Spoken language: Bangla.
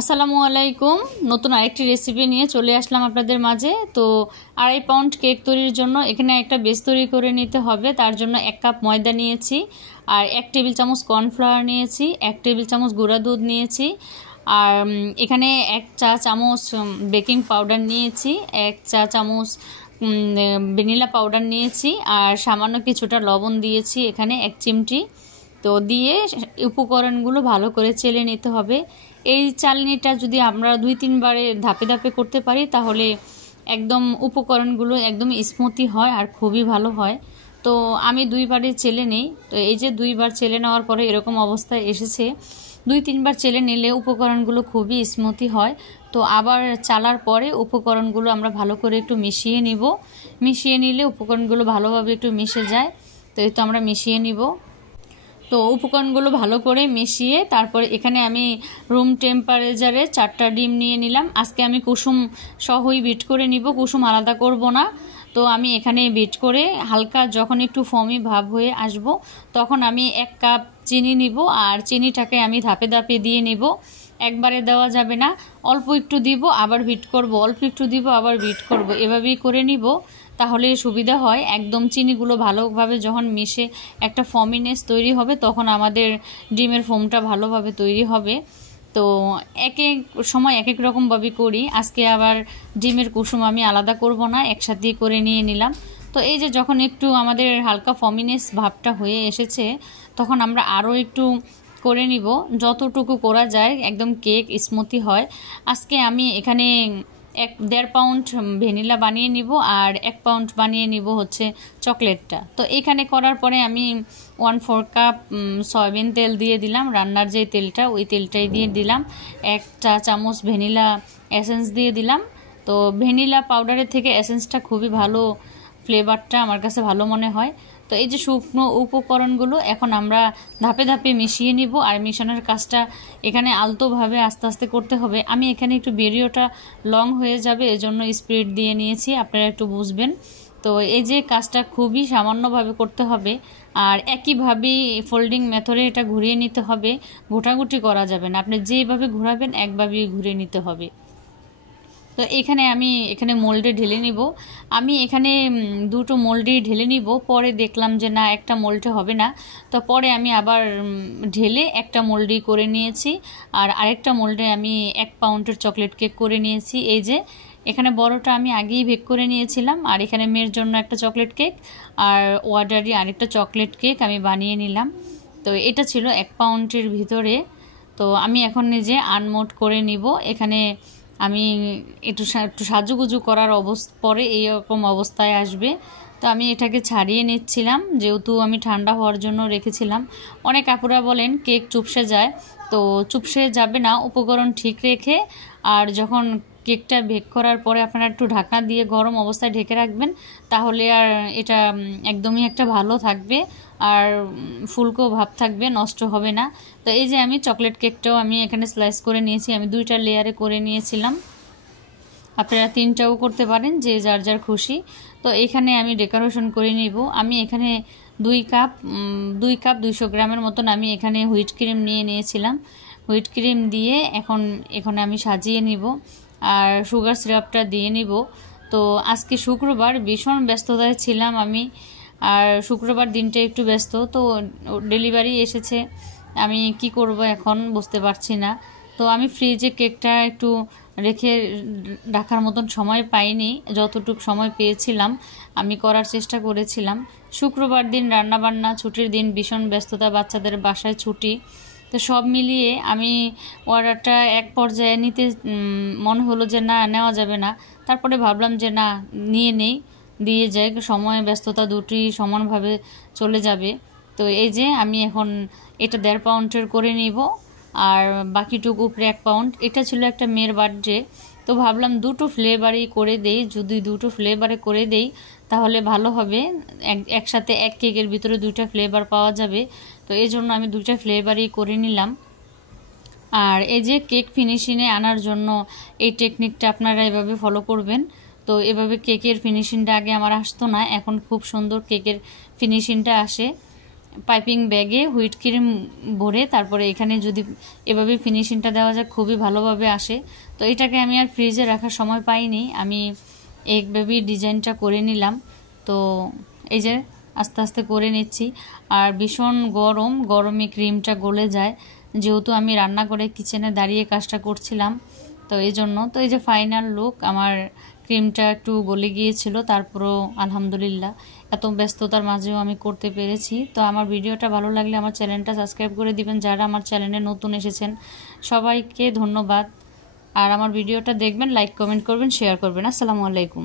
আসসালামু আলাইকুম। নতুন আরেকটি রেসিপি নিয়ে চলে আসলাম আপনাদের মাঝে। তো 2.5 পাউন্ড কেক তৈরির জন্য এখানে একটা বেস তৈরি করে নিতে হবে। তার জন্য 1 কাপ ময়দা নিয়েছি, আর 1 টেবিল চামচ কর্নফ্লাওয়ার নিয়েছি, 1 টেবিল চামচ গুঁড়া দুধ নিয়েছি, আর এখানে 1 চা চামচ বেকিং পাউডার নিয়েছি, 1 চা চামচ ভ্যানিলা পাউডার নিয়েছি, আর সামান্য কিছুটা লবণ দিয়েছি এখানে 1 চিমটি। তো দিয়ে উপকরণগুলো ভালো করে চেলে নিতে হবে। এই চালনিটা যদি আমরা 2-3 বারে ধাপে ধাপে করতে পারি তাহলে একদম উপকরণগুলো একদম স্মুথি হয় আর খুবই ভালো হয়। তো আমি 2 বারে চেলে নিই। তো এই যে 2 বার চেলে নেওয়ার পরে এরকম অবস্থায় এসেছে। 2-3 বার চেলে নিলে উপকরণগুলো খুবই স্মুথি হয়। তো আবার চালার পরে উপকরণগুলো আমরা ভালো করে একটু মিশিয়ে নিব। মিশিয়ে নিলে উপকরণগুলো ভালোভাবে একটু মিশে যায়। তো এই তো আমরা মিশিয়ে নিব। তো উপকরণগুলো ভালো করে মিশিয়ে তারপরে এখানে আমি রুম টেম্পারেচারে 4টা ডিম নিয়ে নিলাম। আজকে আমি কুসুম সহই বিট করে নিব, কুসুম আলাদা করব না। তো আমি এখানে বিট করে হালকা যখন একটু ফমি ভাব হয়ে আসব তখন আমি 1 কাপ চিনি নিব, আর চিনিটাকে আমি ধাপে ধাপে দিয়ে নিব। একবারে দেওয়া যাবে না, অল্প একটু দিব আবার বিট করব, অল্প একটু দিব আবার বিট করব, এভাবেই করে নিব। তাহলে সুবিধা হয়। একদম চিনিগুলো ভালোভাবে যখন মিশে একটা ফমিনেস তৈরি হবে তখন আমাদের ডিমের ফোমটা ভালোভাবে তৈরি হবে। তো এক এক সময় এক এক রকমভাবে করি। আজকে আবার ডিমের কুসুম আমি আলাদা করব না, একসাথেই করে নিয়ে নিলাম। তো এই যে যখন একটু আমাদের হালকা ফমিনেস ভাবটা হয়ে এসেছে তখন আমরা আরও একটু করে নিব, যতটুকু করা যায় একদম কেক স্মুথি হয়। আজকে আমি এখানে 1.5 পাউন্ড ভ্যানিলা বানিয়ে নিব, আর 1 পাউন্ড বানিয়ে নিব হচ্ছে চকলেটটা। তো এখানে করার পরে আমি 1/4 কাপ সয়াবিন তেল দিয়ে দিলাম, রান্নার যে তেলটা ওই তেলটাই দিয়ে দিলাম। 1 চা চামচ ভ্যানিলা এসেন্স দিয়ে দিলাম। তো ভ্যানিলা পাউডারের থেকে এসেন্সটা খুবই ভালো, ফ্লেভারটা আমার কাছে ভালো মনে হয়। তো এই যে শুকনো উপকরণগুলো এখন আমরা ধাপে ধাপে মিশিয়ে নিব, আর মিশানোর কাজটা এখানে আলতোভাবে আস্তে আস্তে করতে হবে। আমি এখানে একটু ভিডিওটা লং হয়ে যাবে এজন্য স্পিড দিয়ে নিয়েছি, আপনারা একটু বুঝবেন। তো এই যে কাজটা খুবই সামান্যভাবে করতে হবে, আর একইভাবেই ফোল্ডিং মেথডে এটা ঘুরিয়ে নিতে হবে, ঘোটাঘুটি করা যাবে না। আপনি যেভাবে ঘোরাবেন একভাবেই ঘুরিয়ে নিতে হবে। তো আমি এখানে মোল্ডে ঢেলে নিব। আমি এখানে 2টো মোল্ডেই ঢেলে নিব। পরে দেখলাম যে না, একটা মোল্ডে হবে না। তো পরে আমি আবার ঢেলে একটা মোল্ডেই করে নিয়েছি, আর আরেকটা মোল্ডে আমি 1 পাউন্ডের চকলেট কেক করে নিয়েছি। এই যে এখানে বড়টা আমি আগেই বেক করে নিয়েছিলাম, আর এখানে মেয়ের জন্য একটা চকলেট কেক আর ওয়াটারি আরেকটা চকলেট কেক আমি বানিয়ে নিলাম। তো এটা ছিল 1 পাউন্ডের ভিতরে। তো আমি এখন নিজে আনমোড করে নিব। এখানে আমি একটু সাজুগুজু করার পরে এইরকম অবস্থায় আসবে। তো আমি এটাকে ছাড়িয়ে নিচ্ছিলাম, যেহেতু আমি ঠান্ডা হওয়ার জন্য রেখেছিলাম। অনেক আপুরা বলেন কেক চুপসে যায়, তো চুপসে যাবে না, উপকরণ ঠিক রেখে আর যখন কেকটা বেক করার পরে আপনারা একটু ঢাকনা দিয়ে গরম অবস্থায় ঢেকে রাখবেন, তাহলে আর এটা একদমই একটা ভালো থাকবে, আর ফুলকো ভাব থাকবে, নষ্ট হবে না। তো এই যে আমি চকলেট কেকটাও আমি এখানে স্লাইস করে নিয়েছি, আমি 2টা লেয়ারে করে নিয়েছিলাম। আপনারা 3টাও করতে পারেন, যে যার যার খুশি। তো এখানে আমি ডেকোরেশন করে নিব। আমি এখানে 2 কাপ 200 গ্রামের মতন আমি এখানে হুইট ক্রিম নিয়ে নিয়েছিলাম। হুইট ক্রিম দিয়ে এখন আমি সাজিয়ে নিব, আর সুগার সিরাপটা দিয়ে নিব। তো আজকে শুক্রবার, ভীষণ ব্যস্ততায় ছিলাম আমি, আর শুক্রবার দিনটা একটু ব্যস্ত। তো ডেলিভারি এসেছে, আমি কি করব এখন বুঝতে পারছি না। তো আমি ফ্রিজে কেকটা একটু রাখার মতন সময় পাইনি, যতটুকু সময় পেয়েছিলাম আমি করার চেষ্টা করেছিলাম। শুক্রবার দিন রান্নাবান্না, ছুটির দিন, ভীষণ ব্যস্ততা, বাচ্চাদের বাসায় ছুটি। তো সব মিলিয়ে আমি অর্ডারটা এক পর্যায়ে নিতে মনে হলো যে না, নেওয়া যাবে না। তারপরে ভাবলাম যে না, নিয়ে নেই, দিয়ে যাই, সময় ব্যস্ততা দুটি সমানভাবে চলে যাবে। তো এই যে আমি এখন এটা 1.5 পাউন্ডের করে নিব, আর বাকিটুকু উপরে 1 পাউন্ড। এটা ছিল একটা মেয়ের বার্থডে, তো ভাবলাম 2টো ফ্লেভারই করে দেই। যদি 2টো ফ্লেভারে করে দেই তাহলে ভালো হবে, একসাথে এক কেকের ভিতরে 2টা ফ্লেভার পাওয়া যাবে। তো এই জন্য আমি 2টা ফ্লেভারই করে নিলাম। আর এই যে কেক ফিনিশিংয়ে আনার জন্য এই টেকনিকটা আপনারা এভাবে ফলো করবেন। তো এভাবে কেকের ফিনিশিংটা আগে আমার আসতো না, এখন খুব সুন্দর কেকের ফিনিশিংটা আসে। পাইপিং ব্যাগে হুইট ক্রিম ভরে তারপরে এখানে যদি এভাবে ফিনিশিংটা দেওয়া যায় খুবই ভালোভাবে আসে। তো এটাকে আমি আর ফ্রিজে রাখার সময় পাইনি, আমি এইভাবেই ডিজাইনটা করে নিলাম। তো এই যে আস্তে আস্তে করে নিচ্ছি। আর ভীষণ গরমে ক্রিমটা গলে যায়, যেহেতু আমি রান্না করে কিচেনে দাঁড়িয়ে কাজটা করছিলাম, তো এই জন্য। তো এই যে ফাইনাল লুক, আমার ক্রিমটা একটু গলে গিয়েছিল, তারপরও আলহামদুলিল্লাহ এত ব্যস্ততার মাঝেও আমি করতে পেরেছি। তো আমার ভিডিওটা ভালো লাগলে আমার চ্যানেলটা সাবস্ক্রাইব করে দিবেন, যারা আমার চ্যানেলে নতুন এসেছেন সবাইকে ধন্যবাদ। আর আমার ভিডিওটা দেখবেন, লাইক কমেন্ট করবেন, শেয়ার করবেন। আসসালামু আলাইকুম।